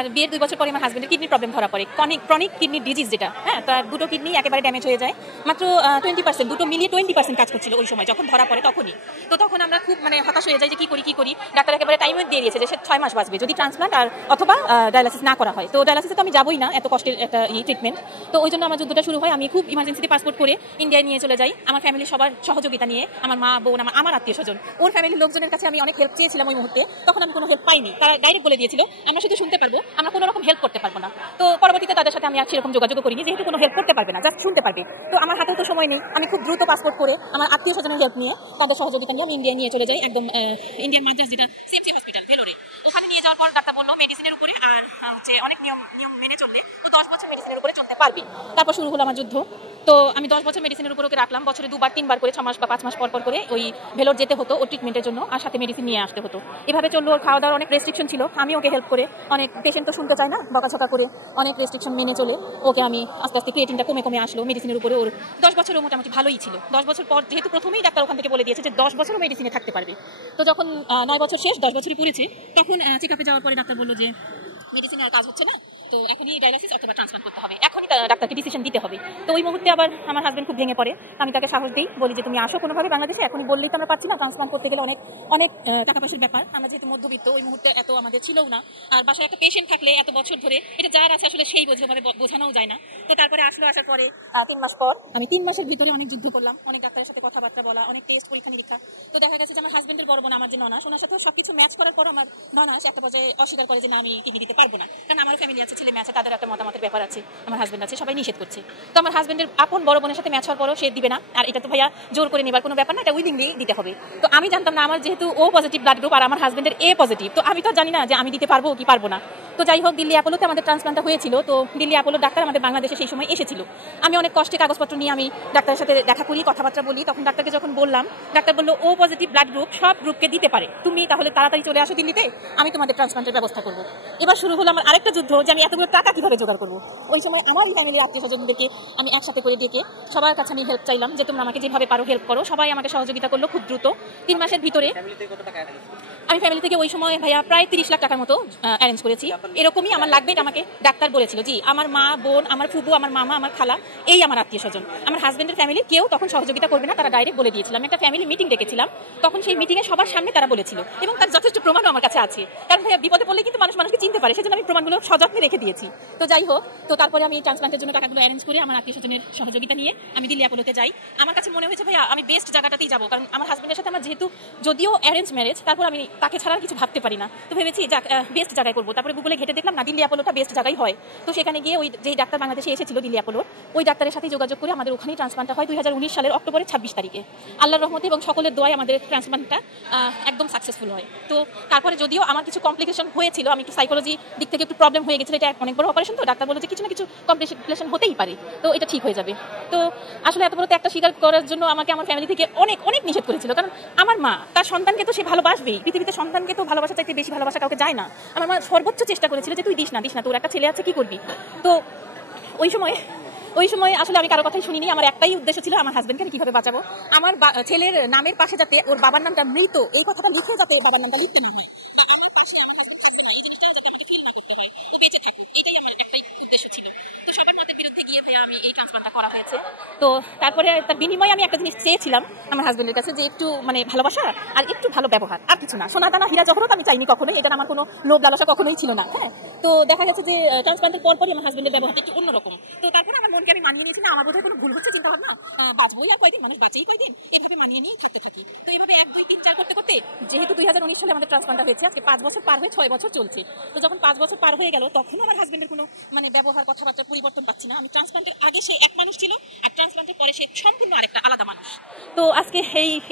আর বিয়ের 2 বছর পরে আমার হাজবেন্ডের কিডনির প্রবলেম ধরা পড়ে, ক্রনিক কিডনি ডিজিজ যেটা, হ্যাঁ, তার দুটো কিডনি একেবারে ড্যামেজ হয়ে যায়। মাত্র 20%, দুটো মিলিয়ে 20% কাজ করছিল ওই সময় যখন ধরা পড়ে তখনই। তো তখন আমরা খুব হতাশ হয়ে যাই যে কি করি। ডাক্তার একেবারে টাইমও দিয়ে দিয়েছে যে সে 6 মাস বাঁচবে যদি ট্রান্সপ্লান্ট আর অথবা ডায়ালাসিস না করা হয়। তো ডায়ালাসিসে তো আমি যাবোই না, এত কষ্টের একটা ট্রিটমেন্ট। তো ওই জন্য আমার যুদ্ধটা শুরু হয়। আমি খুব ইমার্জেন্সিতে পাসপোর্ট করে ইন্ডিয়ায় নিয়ে চলে যাই আমার ফ্যামিলির সবার সহযোগিতা নিয়ে, আমার মা বোন আমার আত্মীয় স্বজন, ওর ফ্যামিলির লোকজনের কাছে আমি অনেক হেল্প চেয়েছিলাম ওই মুহূর্তে। তখন আমি কোনো হেল্প পাইনি, তারা ডাইরেক্ট বলে দিয়েছিল আমরা শুধু শুনতে পারবো, আমরা কোনো রকম হেল্প করতে পারবো না। তো পরবর্তীতে তাদের সাথে আমি আর সেরকম যোগাযোগ করিনি, যেহেতু কোনো হেল্প করতে পারবে না, জাস্ট শুনতে পারবে। তো আমার হাতেও তো সময় নেই, আমি খুব দ্রুত পাসপোর্ট করে আমার আত্মীয় স্বজনের হেল্প নিয়ে, তাদের সহযোগিতা নিয়ে আমি ইন্ডিয়া নিয়ে চলে যাই, একদম ইন্ডিয়ান মাদ্রাজ যেটা সিএমসি হসপিটাল ভেলোরে। ওখানে নিয়ে যাওয়ার পর ডাক্তার বললো মেডিসিনের উপরে আর হচ্ছে অনেক নিয়ম মেনে চললে ও 10 বছর মেডিসিনের উপরে চলতে পারবে। তারপর শুরু হলো আমার যুদ্ধ। তো আমি 10 বছর মেডিসিনের উপর ওকে রাখলাম, বছরে 2-3 বার করে 6 মাস বা 5 মাস পর করে ওই ভেলোর যেতে হতো ওর ট্রিটমেন্টের জন্য, আর সাথে মেডিসিন নিয়ে আসতে হতো। এভাবে চললো। ওর খাওয়া দাওয়ার অনেক রেস্ট্রিকশন ছিল, আমি ওকে হেল্প করে, অনেক পেশেন্ট তো শুনতে চায় না, বকাঝকা করে অনেক রেস্ট্রিকশন মেনে চলে ওকে আমি আস্তে আস্তে ক্রিয়েটিনটা কমে আসলো মেডিসিনের উপরে। ওর 10 বছরও মোটামুটি ভালোই ছিল। 10 বছর পর যেহেতু প্রথমেই ডাক্তার ওখান থেকে বলে দিয়েছে যে 10 বছরও মেডিসিনে থাকতে পারবে, তো যখন 9 বছর শেষ 10 বছরই পুরেছে, তখন চেক আপে যাওয়ার পরে ডাক্তার বললো যে মেডিসিনে আর কাজ হচ্ছে না, তো এখনই ডায়ালাসিস অথবা ট্রান্সপ্লান্ট করতে হবে, এখনই ডাক্তারকে ডিসিশন দিতে হবে। তো ওই মুহূর্তে আবার আমার হাজবেন্ড খুব ভেঙে পড়ে। আমি তাকে সাহস দিই, বলি যে তুমি আসো কোনোভাবে বাংলাদেশে, এখনই বললেই তো আমরা পাচ্ছি না, ট্রান্সপ্লান্ট করতে গেলে অনেক টাকা পয়সার ব্যাপার, আমরা যেহেতু মধ্যবিত্ত ওই মুহূর্তে এত আমাদের ছিলও না, আর বাসায় একটা পেশেন্ট থাকলে এত বছর ধরে এটা যার আছে আসলে সেই বোঝে, ওভাবে বোঝানোও যায় না। তো তারপরে আসার পরে 3 মাস পর আমি 3 মাসের ভিতরে অনেক যুদ্ধ করলাম, অনেক ডাক্তারের সাথে কথাবার্তা বলা, অনেক টেস্ট পরীক্ষা নিরীক্ষা। তো দেখা গেছে যে আমার হাজবেন্ডের বড় বোন আমার যে ননাস, ওনার সাথে সবকিছু ম্যাচ করার পর আমার ননাস একটা পর্যায়ে অস্বীকার করে যে না আমি কিডনি দিতে পারবো না, কারণ আমার ফ্যামিলি আছে, ছেলে মেয়ে আছে, তাদের একটা মতামতের ব্যাপার আছে, আমার হাজবেন্ড আছে, সবাই নিষেধ করছে। তো আমার হাজবেন্ডের আপন বড় বোনের সাথে ম্যাচ হওয়ার পরও সে দিবে না, আর এটা তো ভাইয়া জোর করে নেবার কোনো ব্যাপার না, এটা উইলিংলি দিতে হবে। তো আমি জানতাম না আমার যেহেতু ও পজিটিভ ব্লাড গ্রুপ আর আমার হাজবেন্ডের এ পজিটিভ, তো আমি তো জানি না যে আমি দিতে পারবো কি পারবো না। তো যাই হোক, দিল্লি অ্যাপোলোতে আমাদের ট্রান্সপ্লান্টটা হয়েছিল। তো দিল্লি অ্যাপোলো ডাক্তার আমাদের বাংলাদেশে সেই সময় এসেছিল। আমি অনেক কষ্টে কাগজপত্র নিয়ে আমি ডাক্তারের সাথে দেখা করি, কথাবার্তা বলি। তখন ডাক্তারকে যখন বললাম, ডাক্তার বললো ও পজিটিভ ব্লাড গ্রুপ সব গ্রুপকে দিতে পারে, তুমি তাহলে তাড়াতাড়ি চলে আসো দিল্লিতে, আমি তোমাদের ট্রান্সপ্লান্টের ব্যবস্থা করবো। এবার শুরু হলো আমার আরেকটা যুদ্ধ যে আমি এতগুলো টাকা কিভাবে জোগাড় করবো। ওই সময় আমার ফ্যামিলির আত্মীয় স্বজনদেরকে আমি একসাথে করে ডেকে সবার কাছে আমি হেল্প চাইলাম যে তোমরা আমাকে যেভাবে পারো হেল্প করো। সবাই আমাকে সহযোগিতা করলো খুব দ্রুত। 3 মাসের ভিতরে আমি ফ্যামিলি থেকে ওই সময় ভাইয়া প্রায় 30 লাখ টাকার মতো অ্যারেঞ্জ করেছি। এরকমই আমার লাগবে, এটা আমাকে ডাক্তার বলেছিল। জি, আমার মা বোন, আমার ফুপু, আমার মামা, আমার খালা, এই আমার আত্মীয় স্বজন। আমার হাজবেন্ডের ফ্যামিলি কেউ তখন সহযোগিতা করবে না, তারা ডাইরেক্ট বলে দিয়েছিল। আমি একটা ফ্যামিলি মিটিং ডেকেছিলাম, তখন সেই মিটিংয়ে সবার সামনে তারা বলেছিল, এবং তার যথেষ্ট প্রমাণও আমার কাছে আছে, কারণ ভাইয়া বিপদে পড়লে কিন্তু মানুষকে চিনতে পারে, সেজন্য আমি প্রমাণগুলো সযত্নে রেখে দিয়েছি। তো যাই হোক, তো তারপরে আমি ট্রান্সপ্লান্টের জন্য টাকাগুলো অ্যারেঞ্জ করে আমার আত্মীয় স্বজনের সহযোগিতা নিয়ে আমি দিল্লি অ্যাপোলোতে যাই। আমার কাছে মনে হয়েছে ভাইয়া আমি বেস্ট জায়গাটাতেই যাবো, কারণ আমার হাজবেন্ডের সাথে আমার যেহেতু যদিও অ্যারেঞ্জ ম্যারেজ, তারপর আমি তাকে ছাড়া কিছু ভাবতে পারি না। তো ভেবেছি বেস্ট জায়গায় করবো। তারপরে গুগলে ঘেটে দেখলাম না, দিল্লি অ্যাপোলোটা বেস্ট জায়গায় হয়। তো সেখানে গিয়ে ওই যেই ডাক্তার বাংলাদেশে এসেছিল দিল্লি অ্যাপোলোর, ওই ডাক্তারের সাথে যোগাযোগ করে আমাদের ওখানেই ট্রান্সপ্লান্টটা হয় 2019 সালের অক্টোবরের 26 তারিখে। আল্লাহর রহমতে এবং সকলের দোয়ায় আমাদের ট্রান্সপ্লান্টটা একদম সাকসেসফুল হয়। তো তারপরে যদিও আমার কিছু কমপ্লিকেশন হয়েছিল, আমি একটু সাইকোলজি দিক থেকে একটু প্রবলেম হয়ে গেছিল, এটা অনেক বড় অপারেশন, তো ডাক্তার বলে যে কিছু না কিছু কমপ্লিকেশন হতেই পারে, তো এটা ঠিক হয়ে যাবে। তো আসলে এত বড় একটা স্বীকার করার জন্য আমাকে আমার ফ্যামিলি থেকে অনেক নিষেধ করেছিল, কারণ আমার মা তার সন্তানকে তো সে ভালোবাসবেই, পৃথিবীতে সন্তানকে তো ভালোবাসা চাইতে বেশি ভালোবাসা কাউকে যায় না। আমার মা সর্বোচ্চ চেষ্টা করেছিল যে তুই দিস না, তোর একটা ছেলে আছে, কি করবি। তো ওই সময় আসলে আমি কারো কথাই শুনিনি। আমার একটাই উদ্দেশ্য ছিল আমার হাজবেন্ডকে আমি কিভাবে বাঁচাবো, আমার ছেলের নামের পাশে যাতে ওর বাবার নামটা মৃত এই কথাটা লিখে যাতে ওর বাবার নামটা লিখতে না হয়, বা আমার পাশে আমার হাজবেন্ড থাকবে না এই জিনিসটা যাতে আমাকে ফিল না করতে হয়, ও বেঁচে থাকুক, এইটাই আমার একটাই উদ্দেশ্য ছিল। তো সবার মতের বিরুদ্ধে গিয়ে ভাইয়া আমি এই ট্রান্সপ্লান্টটা করা হয়েছে। তো তারপরে তার বিনিময়ে আমি একটা জিনিস চেয়েছিলাম আমার হাজবেন্ডের কাছে, যে একটু ভালোবাসা আর একটু ভালো ব্যবহার, আর কিছু না। সোনা দানা হীরা জহরত আমি চাইনি কখনোই, এটা আমার কোনো লোভ লালসা কখনোই ছিল না। হ্যাঁ, তো দেখা গেছে যে ট্রান্সপ্লান্টের পরপরই আমার হাজবেন্ডের ব্যবহারটা একটু অন্যরকম। তো তারপরে আমার মনকে আমি মানিয়ে নিয়েছি না, আমার বোধহয় কোনো ভুল হচ্ছে চিন্তা ভাবনা, বাঁচবই আর কয়দিন, মানুষ বাঁচেই কয়দিন, এইভাবে মানিয়ে নিয়েই থাকতে থাকি। তো এইভাবে 1 2 3 4 করতে করতে যেহেতু 2019 সালে আমাদের ট্রান্সপ্লান্টটা হয়েছে, আজকে 5 বছর পার হয়ে 6 বছর চলছে। তো যখন 5 বছর পার হয়ে গেল, তখনও আমার হাজবেন্ডের কোনো ব্যবহার কথাবার্তার পরিবর্তন পাচ্ছি না। আমি ট্রান্সপ্লান্টের আগে সে এক মানুষ ছিল, আর ট্রান্সপ্লান্টের পরে সে সম্পূর্ণ আরেকটা আলাদা মানুষ। তো আজকে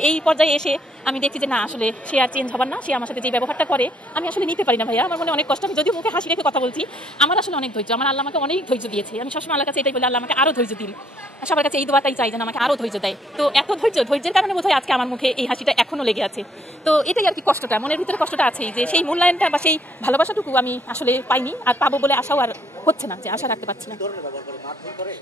এই পর্যায়ে এসে আমি দেখছি যে না, আসলে সে আর চেঞ্জ হবার না। সে আমার সাথে যে ব্যবহারটা করে আমি আসলে নিতে পারি না ভাইয়া, আমার মনে অনেক কষ্ট। আমি যদিও মুখে হাসি রেখে কথা বলছি, আমার আসলে অনেক ধৈর্য, আমার আল্লাহ আমাকে অনেক ধৈর্য দিয়েছে। আমি সবসময় আল্লাহর কাছে এটাই বলি, আল্লাহ আমাকে আরো ধৈর্য দিন। সবার কাছে এই দোয়াটাই চাই যেন আমাকে আরো ধৈর্য দেয়। তো এত ধৈর্যের কারণে বোধহয় আজকে আমার মুখে এই হাসিটা এখনো লেগে আছে। তো এটাই আর কি কষ্টটা, মনের ভিতরে কষ্টটা আছেই, যে সেই মূল্যায়নটা বা সেই ভালোবাসাটুকু আমি আসলে পাইনি, আর পাবো বলে আশাও আর হচ্ছে না, যে আশা রাখতে পারছি না।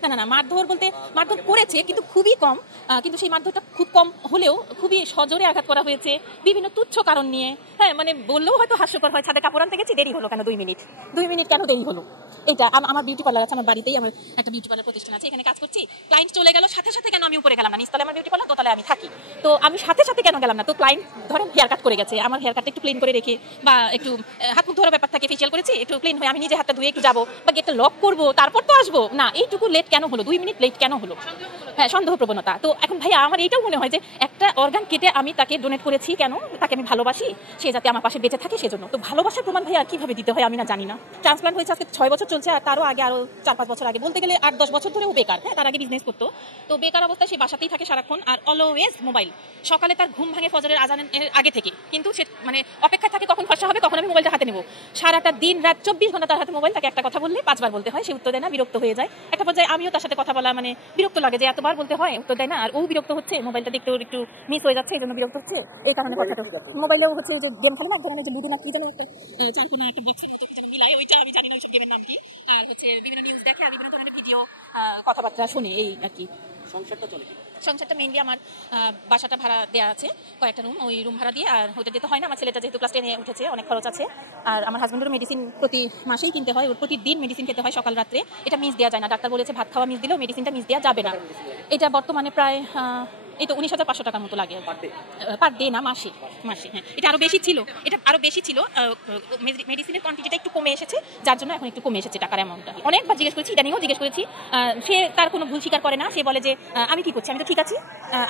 না না না, মারধর বলতে মারধর করেছে কিন্তু খুবই কম, কিন্তু সেই মারধরটা খুব কম হলেও খুবই সজোরে আঘাত করা হয়েছে বিভিন্ন তুচ্ছ কারণ নিয়ে। হ্যাঁ মানে বললেও হয়তো হাস্যকর হয়, ছাদে কাপড় আনতে গেছি, দেরি হলো কেন 2 মিনিট কেন দেরি হলো। এটা আমার বিউটি পার্লার আছে, আমার বাড়িতেই আমার একটা বিউটি পার্লার প্রতিষ্ঠান আছে, এখানে কাজ করছি, ক্লায়েন্ট চলে গেল, সাথে সাথে কেন আমি উপরে গেলাম না, নিচতলায় আমার বিউটি পার্লার, দোতলায় আমি থাকি, তো আমি সাথে সাথে কেন গেলাম না। তো ক্লায়েন্ট ধরেন হেয়ার কাট করে গেছে, আমার হেয়ার কাটটা একটু ক্লিন করে রেখে বা একটু হাত মুখ ধোয়ার ব্যাপার থাকে, ফেশিয়াল করেছি, একটু ক্লিন হয়ে আমি নিজে হাতটা ধুয়ে একটু যাবো বা গেটটা লক করবো তারপর তো আসবো না, এইটুকু লেট কেন হলো, 2 মিনিট লেট কেন হলো। হ্যাঁ, সন্দেহ প্রবণতা। তো এখন ভাইয়া আমার এইটাও মনে হয় যে একটা অর্গান কেটে আমি তাকে ডোনেট করেছি কেন, তাকে আমি ভালোবাসি, সে যাতে আমার পাশে বেঁচে থাকে সেজন্য। তো ভালোবাসার প্রমাণ ভাইয়া কিভাবে দিতে হয় আমি না জানি না। ট্রান্সপ্লান্ট হয়েছে আজকে 6 বছর চলছে, আর তারও আগে আরো 4-5 বছর আগে, বলতে গেলে 8-10 বছর ধরে ও বেকার। হ্যাঁ, তার আগে বিজনেস করতো, তো বেকার অবস্থায় সে বাসাতেই থাকে সারাক্ষণ, আর অলওয়েজ মোবাইল। সকালে তার ঘুম ভাঙে ফজরের আজানের আগে থেকে, কিন্তু সে মানে অপেক্ষায় থাকে কখন ফর্সা হবে, কখন আমি মোবাইলটা হাতে নেবো। সারাটা দিন রাত 24 ঘন্টা তার হাতে মোবাইল, তাকে একটা কথা বললে 5 বার বলতে হয়, সে উত্তর দেয় না, বিরক্ত হয়ে যায়। একটা পর্যায়ে আমিও তার সাথে কথা বলা মানে বিরক্ত লাগে যে এতবার বলতে হয়, উত্তর দেয় না, আর ও বিরক্ত হচ্ছে, মোবাইলটা একটু একটু মিস হয়ে যাচ্ছে, এই জন্য বিরক্ত হচ্ছে। এই কারণে কথাটা মোবাইলেও হচ্ছে যে গেম খেলে না, এক ধরনের যে লুডো না কি যেন একটা চারকোনা একটা বক্সের মতো কি যেন মিলায়, ওইটা আমি জানি না ওইসব গেমের নাম কি, আর হচ্ছে বিভিন্ন নিউজ দেখে আর বিভিন্ন ধরনের ভিডিও কথাবার্তা শুনে, এই আর কি। সংসারটা মেইনলি আমার বাসাটা ভাড়া দেওয়া আছে, কয়েকটা রুম, ওই রুম ভাড়া দিয়ে, আর ওইটা দিতে হয় না। আমার ছেলেটা যেহেতু ক্লাস 10-এ উঠেছে, অনেক খরচ আছে, আর আমার হাজবেন্ডেরও মেডিসিন প্রতি মাসেই কিনতে হয়, ওর প্রতিদিন মেডিসিন খেতে হয় সকাল রাত্রে, এটা মিস দেওয়া যায় না। ডাক্তার বলেছে ভাত খাওয়া মিস দিলেও মেডিসিনটা মিস দেওয়া যাবে না। এটা বর্তমানে প্রায় এই তো 19,500 টাকার মতো লাগে পার ডে, না মাসে। হ্যাঁ, এটা আরো বেশি ছিল, মেডিসিনের কোয়ান্টিটিটা একটু কমে এসেছে, যার জন্য এখন একটু কমে এসেছে টাকার অ্যামাউন্টটা। অনেকবার জিজ্ঞেস করেছি, ইদানিংও জিজ্ঞেস করেছি, সে তার কোনো ভুল স্বীকার করে না। সে বলে যে আমি কি করছি, আমি তো ঠিক আছি,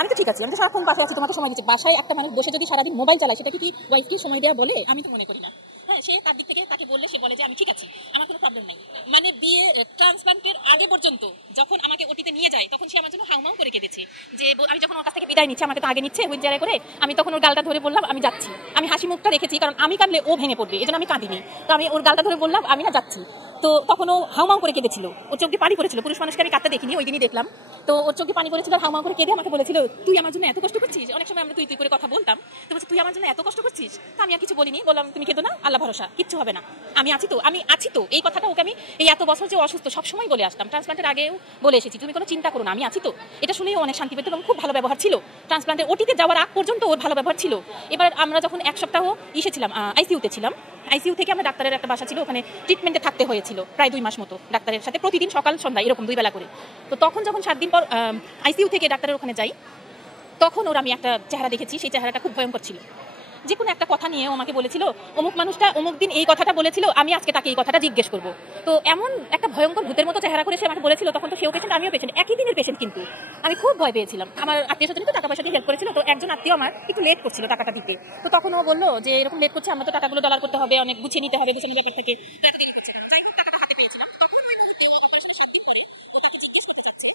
আমি তো সারাক্ষণ বাসায় আছি, তোমাকে সময় দিচ্ছি। বাসায় একটা মানুষ বসে যদি সারাদিন মোবাইল চালায়, সেটা কি ওয়াইফকে সময় দেওয়া বলে? আমি তো মনে করি না। হ্যাঁ, সে তার দিক থেকে তাকে বললে সে বলে যে আমি ঠিক আছি, আমার কোনো প্রবলেম নাই। মানে বিয়ে ট্রান্সপ্লান্টের আগে পর্যন্ত যখন আমাকে ওটিতে নিয়ে যায়, তখন সে আমার জন্য হাউমাউ করে কেঁদেছে, যে আমি যখন ওর কাছ থেকে বিদায় নিচ্ছে, আমাকে তো আগে নিচ্ছে হুইল চেয়ারে করে, আমি তখন ওর গালটা ধরে বললাম আমি যাচ্ছি। আমি হাসি মুখটা রেখেছি, কারণ আমি কাঁদলে ও ভেঙে পড়বে, এই জন্য আমি কাঁদিনি। তো আমি ওর গালটা ধরে বললাম আমি না যাচ্ছি। তো তখন ও হাউমাউ করে কেঁদেছিল, ওর চোখে পানি পড়েছিল। পুরুষ মানুষকে আমি কাঁদতে দেখিনি, ওই দিনই দেখলাম। তো ওর চোখে পানি পড়েছিল, হাউমাউ করে কেঁদে আমাকে বলেছিল তুই আমার জন্য এত কষ্ট করছিস। অনেক সময় আমরা তুই করে কথা বলতাম, তো বলছে তুই আমার জন্য এত কষ্ট করছিস। তো আমি আর কিছু বলিনি, বললাম তুমি কেঁদো না, আল্লাহ ভরসা, কিচ্ছু হবে না, আমি আছি তো। এই কথাটা ওকে আমি এই এত বছর যে অসুস্থ সবসময় বলে আসতাম, ট্রান্সপ্লান্টের আগেও বলে এসেছি, তুমি কোনো চিন্তা করো না, আমি আছি তো। এটা শুনেও অনেক শান্তি পেত এবং খুব ভালো ব্যবহার ছিল। ট্রান্সপ্লান্টের ওটিতে যাওয়ার আগ পর্যন্ত ওর ভালো ব্যবহার ছিল। এবার আমরা যখন 1 সপ্তাহ ছিলাম, আইসিইউতে ছিলাম, আইসিইউ থেকে আমরা ডাক্তারের একটা বাসা ছিল, ওখানে ট্রিটমেন্টে থাকতে হয়েছিল প্রায় 2 মাস মতো, ডাক্তারের সাথে প্রতিদিন সকাল সন্ধ্যা এরকম 2 বেলা করে। তো তখন যখন 7 দিন পর আইসিইউ থেকে ডাক্তারের ওখানে যাই, তখন ওর আমি একটা চেহারা দেখেছি, সেই চেহারাটা খুব ভয়ঙ্কর ছিল। যে কোনো একটা কথা নিয়ে ও আমাকে বলেছিল অমুক মানুষটা অমুক দিন এই কথাটা বলেছিল, আমি আজকে তাকে এই কথাটা জিজ্ঞেস করবো। তো এমন একটা ভয়ঙ্কর ভূতের মতো চেহারা করে সে আমাকে বলেছিল। তখন তো সেও পেশেন্ট, আমিও পেশেন্ট, একই দিনের পেশেন্ট, কিন্তু আমি খুব ভয় পেয়েছিলাম। আমার আত্মীয় স্বজনই তো টাকা পয়সা দিয়ে হেল্প করেছিল, তো একজন আত্মীয় আমার একটু লেট করছিল টাকাটা দিতে। তো তখন ও বললো যে এরকম লেট করছে, আমরা তো টাকাগুলো ডলার করতে হবে, অনেক গুছিয়ে নিতে হবে, গুছিয়ে ব্যাপার থেকে টাকা দিতে হচ্ছে। যাই হোক, টাকাটা হাতে পেয়েছিলাম। তখন ওই মুহূর্তে ও অপারেশনের 7 দিন পরে ও তাকে জিজ্ঞেস করতে চাচ্ছে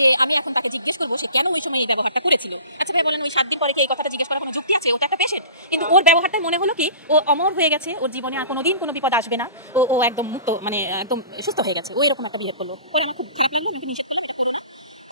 যে আমি এখন তাকে জিজ্ঞেস করবো সে কেন ওই সময় এই ব্যবহারটা করেছিল। আচ্ছা ভাই বলেন, ওই 7 দিন পরে কি এই কথাটা জিজ্ঞেস করার কোনো যুক্তি আছে? ও তো একটা পেশেন্ট। কিন্তু ওর ব্যবহারটাই মনে হলো কি ও অমর হয়ে গেছে, ওর জীবনে আর কোনোদিন কোনো বিপদ আসবে না, ও একদম মুক্ত, মানে একদম সুস্থ হয়ে গেছে। ও এরকম একটা বিহেভ করলো। ওর আমার খুব খারাপ লাগলো, আমাকে নিষেধ করলো এটা করো না,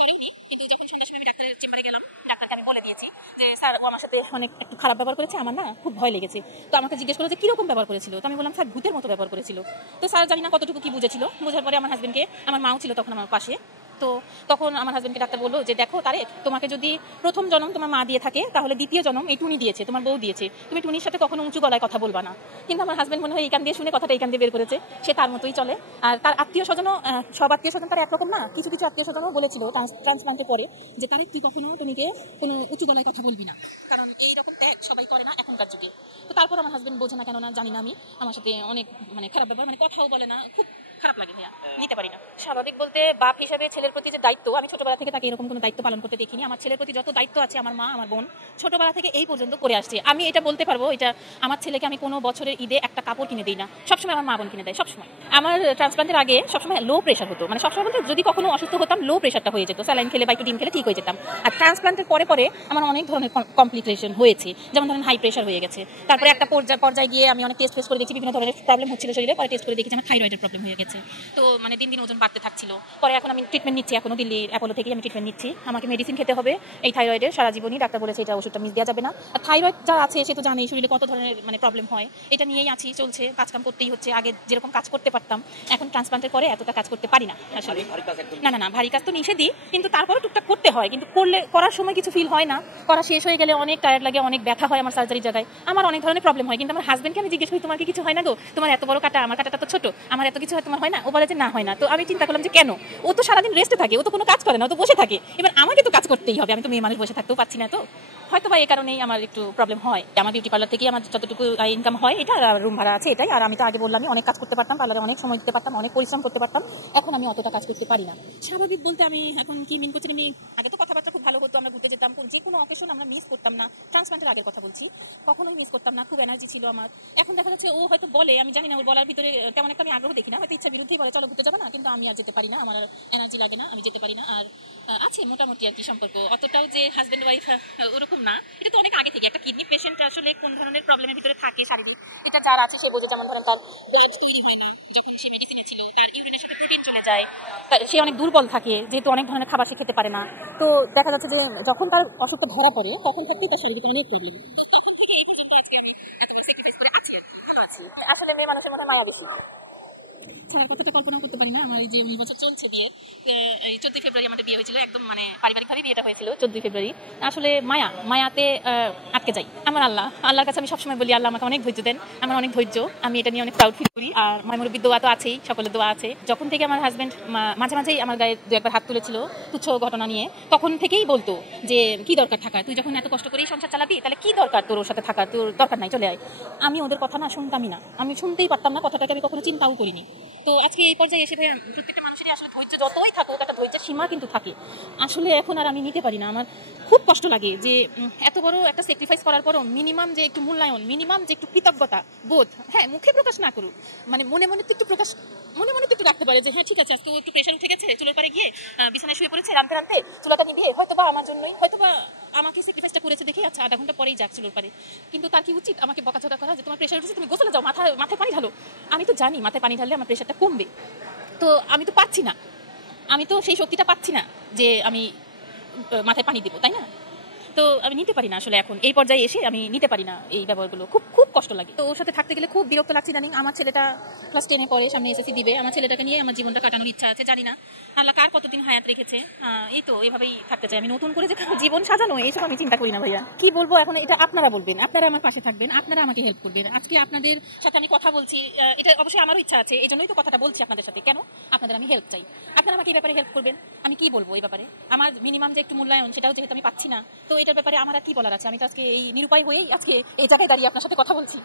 করেওনি। কিন্তু যখন সন্ধ্যার সময় আমি ডাক্তারের চেম্বারে গেলাম, ডাক্তারকে আমি বলে দিয়েছি যে স্যার ও আমার সাথে অনেক একটু খারাপ ব্যবহার করেছে, আমার না খুব ভয় লেগেছে। তো আমাকে জিজ্ঞেস করলো যে কিরকম ব্যবহার করেছিল। তো আমি বললাম স্যার ভূতের মতো ব্যবহার করেছিল। তো স্যার জানি না কতটুকু কি বুঝেছিল। বোঝার পরে আমার হাজবেন্ডকে, আমার মাও ছিল তখন আমার পাশে, তো তখন আমার হাজবেন্ডকে ডাক্তার বললো যে দেখো তারেক, তোমাকে যদি প্রথম জন্ম তোমার মা দিয়ে থাকে, তাহলে দ্বিতীয় জন্ম এই টুনি দিয়েছে, তোমার বউ দিয়েছে, তুমি টুনির সাথে কখনো উঁচু গলায় কথা বলবা না। কিন্তু আমার হাজবেন্ড মনে হয় এই কান দিয়ে শুনে কথাটা এই কান দিয়ে বের করেছে, সে তার মতোই চলে। আর তার আত্মীয় স্বজনও, সব আত্মীয় স্বজন তার একরকম না, কিছু কিছু আত্মীয় স্বজনও বলেছিল ট্রান্সপ্লান্টের পরে যে তারেক তুই কখনো টুনিকে কোনো উঁচু গলায় কথা বলবি না, কারণ এইরকম ত্যাগ সবাই করে না এখনকার যুগে। তো তারপর আমার হাজবেন্ড বোঝে না কেন না জানি না, আমি আমার সাথে অনেক মানে খারাপ ব্যবহার, মানে কথাও বলে না, খুব খারাপ লাগে ভাইয়া, নিতে পারি না। স্বাভাবিক বলতে বাপ হিসেবে ছেলের প্রতি যে দায়িত্ব, আমি ছোটবেলা থেকে তাকে এরকম কোনো দায়িত্ব পালন করতে দেখিনি। আমার ছেলের প্রতি যত দায়িত্ব আছে আমার মা আমার বোন ছোটবেলা থেকে এই পর্যন্ত করে আসছে। আমি এটা বলতে পারবো, এটা আমার ছেলেকে আমি কোনো বছরের ঈদে একটা কাপড় কিনে দিই না, সবসময় আমার মা বোন কিনে দেয় সবসময়। আমার ট্রান্সপ্লান্টের আগে সবসময় লো প্রেশার হতো, মানে সবসময় বলতে যদি কখনো অসুস্থ হতাম লো প্রেশারটা হয়ে যেত, স্যালাইন খেলে বা একটু ডিম খেলে ঠিক হয়ে যেতাম। আর ট্রান্সপ্লান্টের পরে পরে আমার অনেক ধরনের কমপ্লিকেশন হয়েছে, যেমন ধরেন হাই প্রেশার হয়ে গেছে। তারপরে একটা পর্যায়ে গিয়ে আমি অনেক টেস্ট করে দেখছি, বিভিন্ন ধরনের প্রবলেম হচ্ছিল শরীরে, পরে টেস্ট করে দেখি আমার থাইরয়েডের প্রবলেম হয়ে গেছে। গেছে। তো মানে দিন দিন ওজন বাড়তে থাকছিল। পরে এখন আমি ট্রিটমেন্ট নিচ্ছি, এখনো দিল্লি অ্যাপোলো থেকেই আমি ট্রিটমেন্ট নিচ্ছি। আমাকে মেডিসিন খেতে হবে এই থাইরয়েডের সারা জীবনই। ডাক্তার বলেছে এটা ওষুধটা মিস দেওয়া যাবে না। আর থাইরয়েড যা আছে সে তো জানেই শরীরে কত ধরনের মানে প্রবলেম হয়, এটা নিয়েই আছি, চলছে, কাজকাম করতেই হচ্ছে। আগে যেরকম কাজ করতে পারতাম এখন ট্রান্সপ্লান্টের পরে এতটা কাজ করতে পারি না আসলে। না ভারী কাজ তো নিষেধই, কিন্তু তারপরে টুকটাক করতে হয়। কিন্তু করার সময় কিছু ফিল হয় না, করা শেষ হয়ে গেলে অনেক টায়ার্ড লাগে, অনেক ব্যথা হয় আমার সার্জারির জায়গায়, আমার অনেক ধরনের প্রবলেম হয়। কিন্তু আমার হাজবেন্ডকে আমি জিজ্ঞেস করি তোমার কি কিছু হয় না গো, তোমার এত বড় কাটা, আমার কাটাটা তো ছোট, আমার এত কিছু হয়, তোমার হয় না? ও বলে যে না হয় না। তো আমি চিন্তা করলাম যে কেন, ও তো সারাদিন রেস্টে থাকে, ও তো কোনো কাজ করে না, ও তো বসে থাকে, এবার আমাকে তো কাজ করতেই হবে, আমি তো মেয়ে মানুষ বসে থাকতেও পারছি না। তো হয়তো বা এই কারণেই আমার একটু প্রবলেম হয়। আমার বিউটি পার্লার থেকেই আমার যতটুকু ইনকাম হয় এটা, আর রুম ভাড়া আছে এটাই। আর আমি তো আগে বললামই অনেক কাজ করতে পারতাম, পার্লারে অনেক সময় দিতে পারতাম, অনেক পরিশ্রম করতে পারতাম, এখন আমি অতটা কাজ করতে পারি না। স্বাভাবিক বলতে আমি এখন কি মিন করছি, আমি আগে তো কথাবার্তা খুব ভালো হতো, আমরা ঘুরতে যেতাম, যে কোনো অকেশন আমরা মিস করতাম না। ট্রান্সপ্লান্টের আগের কথা বলছি, কখনোই মিস করতাম না, খুব এনার্জি ছিল আমার। এখন দেখা যাচ্ছে ও হয়তো বলে, আমি জানি না, ওর বলার ভিতরে তেমন একটা আমি আগ্রহ দেখি না, হয়তো ইচ্ছা বিরুদ্ধেই বলে চলো ঘুরতে যাবো না, কিন্তু আমি আর যেতে পারি না, আমার এনার্জি লাগে না, আমি যেতে পারি না। আর আছে মোটামুটি আর কি সম্পর্ক, অতটাও যে হাজব্যান্ড ওয়াইফ ওরকম না। এটা তো অনেক আগে থেকে, একটা কিডনি পেশেন্ট আসলে কোন ধরনের প্রবলেমের ভিতরে থাকে শারীরিক, এটা যার আছে সে বোঝে। যেমন ধরেন তার ব্লাড তৈরি হয় না যখন সে মেডিসিনে ছিল, তার ইউরিনের সাথে প্রোটিন চলে যায়, সে অনেক দুর্বল থাকে, যেহেতু অনেক ধরনের খাবার সে খেতে পারে না। তো দেখা যাচ্ছে যে যখন তার অসুখটা ধরা পড়ে তখন থেকেই তার শারীরিক অনেক প্রবলেম। আসলে মেয়ে মানুষের মধ্যে মায়া বেশি, ছাড়ার কথাটা কল্পনা করতে পারি না। আমার এই যে 19 বছর চলছে বিয়ে, এই 14 ফেব্রুয়ারি আমাদের বিয়ে হয়েছিল, একদম মানে পারিবারিকভাবে বিয়েটা হয়েছিল 14 ফেব্রুয়ারি। আসলে মায়াতে আটকে যাই। আল্লাহর কাছে আমি সবসময় বলি আল্লাহ আমাকে অনেক ধৈর্য দেন, আমার অনেক ধৈর্য, আমি এটা নিয়ে অনেক প্রাউড ফিল করি। আর মায়ের মুরব্বির দোয়া তো আছেই, সকলের দোয়া আছে। যখন থেকে আমার হাজব্যান্ড মাঝে মাঝেই আমার গায়ে দু একবার হাত তুলেছিল তুচ্ছ ঘটনা নিয়ে, তখন থেকেই বলতো যে কি দরকার থাকার, তুই যখন এত কষ্ট করেই সংসার চালাবি তাহলে কি দরকার তোর ওর সাথে থাকার, তোর দরকার নাই, চলে আয়। আমি ওদের কথা না শুনতামই না, আমি শুনতেই পারতাম না, কথাটাকে আমি কখনো চিন্তাও করিনি। তো আজকে এই পর্যায়ে এসে প্রত্যেকটা মানুষেরই আসলে ধৈর্য যতই থাকুক একটা ধৈর্যের সীমা কিন্তু থাকে। আসলে এখন আর আমি নিতে পারি না, আমার খুব কষ্ট লাগে যে এত বড় একটা স্যাক্রিফাইস করার পরও মিনিমাম যে একটু মূল্যায়ন, মিনিমাম যে একটু কৃতজ্ঞতা বোধ, হ্যাঁ মুখে প্রকাশ না করুক, মানে মনে মনে তো একটু প্রকাশ, মনে মনে তো একটু রাখতে পারে যে হ্যাঁ ঠিক আছে আজকে ও একটু প্রেশার উঠে গেছে, চুলোর পারে গিয়ে বিছানায় শুয়ে পড়েছে, রানতে রানতে চুলাটা নিভিয়ে হয়তো বা আমার জন্যই, হয়তো বা আমাকে স্যাক্রিফাইসটা করেছে দেখে আচ্ছা আধা ঘন্টা পরেই যাক চুলোর পারে। কিন্তু তার কি উচিত আমাকে বকাঝকা করা যে তোমার প্রেশার উঠেছে, তুমি গোসলে যাও, মাথায় পানি ঢালো। আমি তো জানি মাথায় পানি ঢাললে আমার প্রেশারটা কমবে, তো আমি তো পাচ্ছি না, আমি তো সেই শক্তিটা পাচ্ছি না যে আমি মাথায় পানি দিব, তাই না? তো আমি নিতে পারি না আসলে, এখন এই পর্যায়ে এসে আমি নিতে পারি না এই ব্যবহারগুলো, খুব খুব কষ্ট লাগে। তো ওর সাথে থাকতে গেলে খুব বিরক্ত লাগছে জানি। আমার ছেলেটা ক্লাস 10-এ পড়ে, সামনে এসএসসি দিবে, আমার ছেলেটাকে নিয়ে আমার জীবনটা কাটানোর ইচ্ছা আছে। জানি না আল্লাহ কার কতদিন হায়াত রেখেছে, এই তো এভাবেই থাকতে চাই আমি। নতুন করে যে জীবন সাজানো এইসব আমি চিন্তা করি না ভাইয়া। কি বলবো এখন, এটা আপনারা বলবেন, আপনারা আমার পাশে থাকবেন, আপনারা আমাকে হেল্প করবেন। আজকে আপনাদের সাথে আমি কথা বলছি, এটা অবশ্যই আমারও ইচ্ছা আছে, এই জন্যই তো কথাটা বলছি আপনাদের সাথে। কেন? আপনাদের আমি হেল্প চাই, আপনারা আমাকে এই ব্যাপারে হেল্প করবেন। আমি কি বলবো এই ব্যাপারে, আমার মিনিমাম যে একটু মূল্যায়ন সেটাও যেহেতু আমি পাচ্ছি না, তো এটার ব্যাপারে আমার আর কি বলার আছে। আমি তো আজকে এই নিরুপায় হয়েই আজকে এই জায়গায় দাঁড়িয়ে আপনার সাথে কথা বলছি।